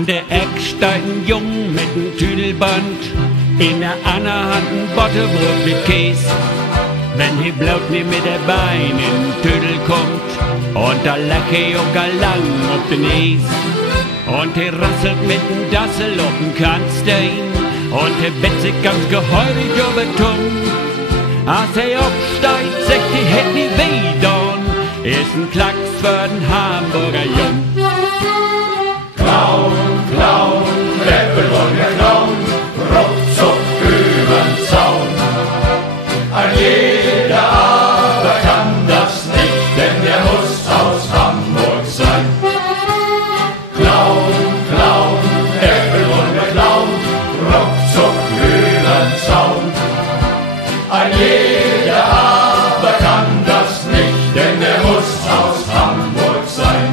An der Eck steigt ein Jung mit nem Tüdelband, in der anderen Hand ein Butterbrot mit Käse. Wenn he bloß nicht mit der Bein in den Tüdel kommt, und da leck he auch gar lang auf den Eis. Und he rasselt mit dem Dassel auf den Kannstein, und he betzt sich ganz geheurig über den Tung. Als he aufsteigt, sagt he hätt nie weh don, ist ein Klacks für den Hamburger Jung. Clown, Clown, Äppel wollen wir klauen, ruckzuck übern Zaun. Ein jeder aber kann das nicht, denn der muss aus Hamburg sein. Clown, Clown, Äppel wollen wir klauen, ruckzuck übern Zaun. Ein jeder aber kann das nicht, denn der muss aus Hamburg sein.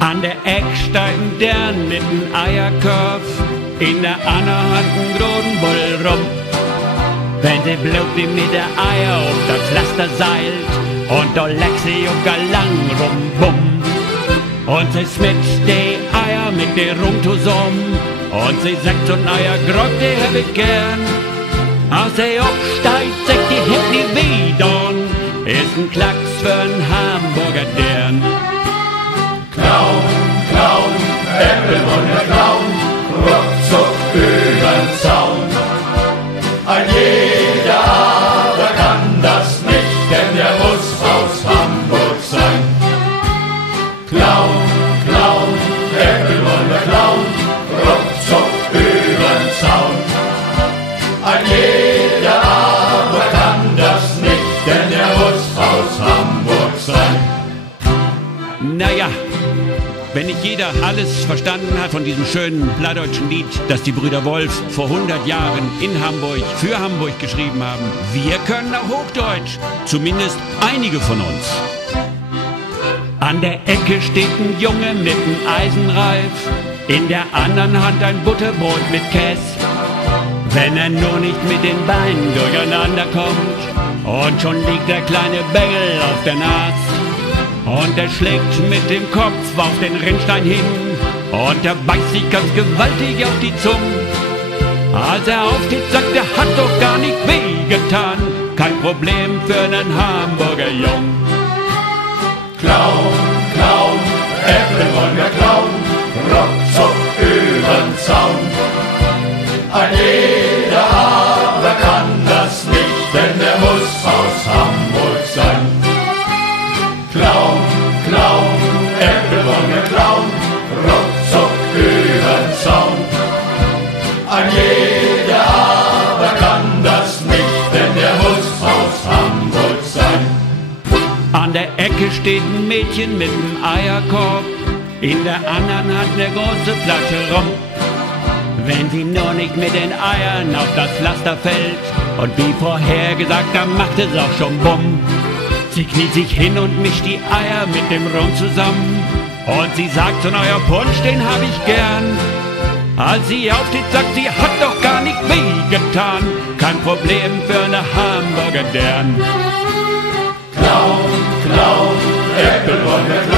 An der Eck steigt ein Dern mit nem Eierkorb, in der anderen Hand ein großen Bull rum. Wenn sie bloß nicht mit der Eier auf das Pflaster seilt, und da leckt sie auch gar lang rum, bumm. Und sie smitzt die Eier mit der Rum zusammen, und sie sagt so ein Eiergrog, die hab ich gern. Als sie aufsteigt, sagt die hätt nie weh don, ist ein Klacks für ein Hamburger Dern. Clown, Clown, Äppel wollen wir klauen, ruckzuck übern Zaun. Ein jeder aber kann das nicht, denn der muss aus Hamburg sein. Clown, Clown, Äppel wollen wir klauen, ruckzuck übern Zaun. Ein jeder aber kann das nicht, denn der muss aus Hamburg sein. Naja, wenn nicht jeder alles verstanden hat von diesem schönen plattdeutschen Lied, das die Brüder Wolf vor 100 Jahren in Hamburg für Hamburg geschrieben haben, wir können auch Hochdeutsch, zumindest einige von uns. An der Ecke steht ein Junge mit nem Eisenreif, in der anderen Hand ein Butterbrot mit Käse. Wenn er nur nicht mit den Beinen durcheinander kommt, und schon liegt der kleine Bengel auf der Nase. Und er schlägt mit dem Kopf auf den Rinnstein hin, und er beißt sich ganz gewaltig auf die Zunge. Als er aufsteht, sagt er, hat doch gar nicht wehgetan, kein Problem für einen Hamburger Jung. Clown, Clown, Äppel wollen wir klauen, ruckzuck übern Zaun. Ein jeder aber kann das nicht, denn der muss aus Hamburg sein. Clown, Clown, Äppel wollen wir klauen, ruckzuck übern Zaun. Ein jeder aber kann das nicht, denn der muss aus Hamburg sein. An der Ecke steht ein Mädchen mit nem Eierkorb, in der anderen Hand eine große Flasche Rum. Wenn sie nur nicht mit den Eiern auf das Pflaster fällt, und wie vorher gesagt, dann macht es auch schon bumm. Sie kniet sich hin und mischt die Eier mit dem Rum zusammen, und sie sagt, so ein euer Punsch, den hab ich gern. Als sie aufsteht, sagt sie, hat doch gar nicht wehgetan, kein Problem für eine Hamburger Dern. Clown, Clown, Äppel wollen wir klauen.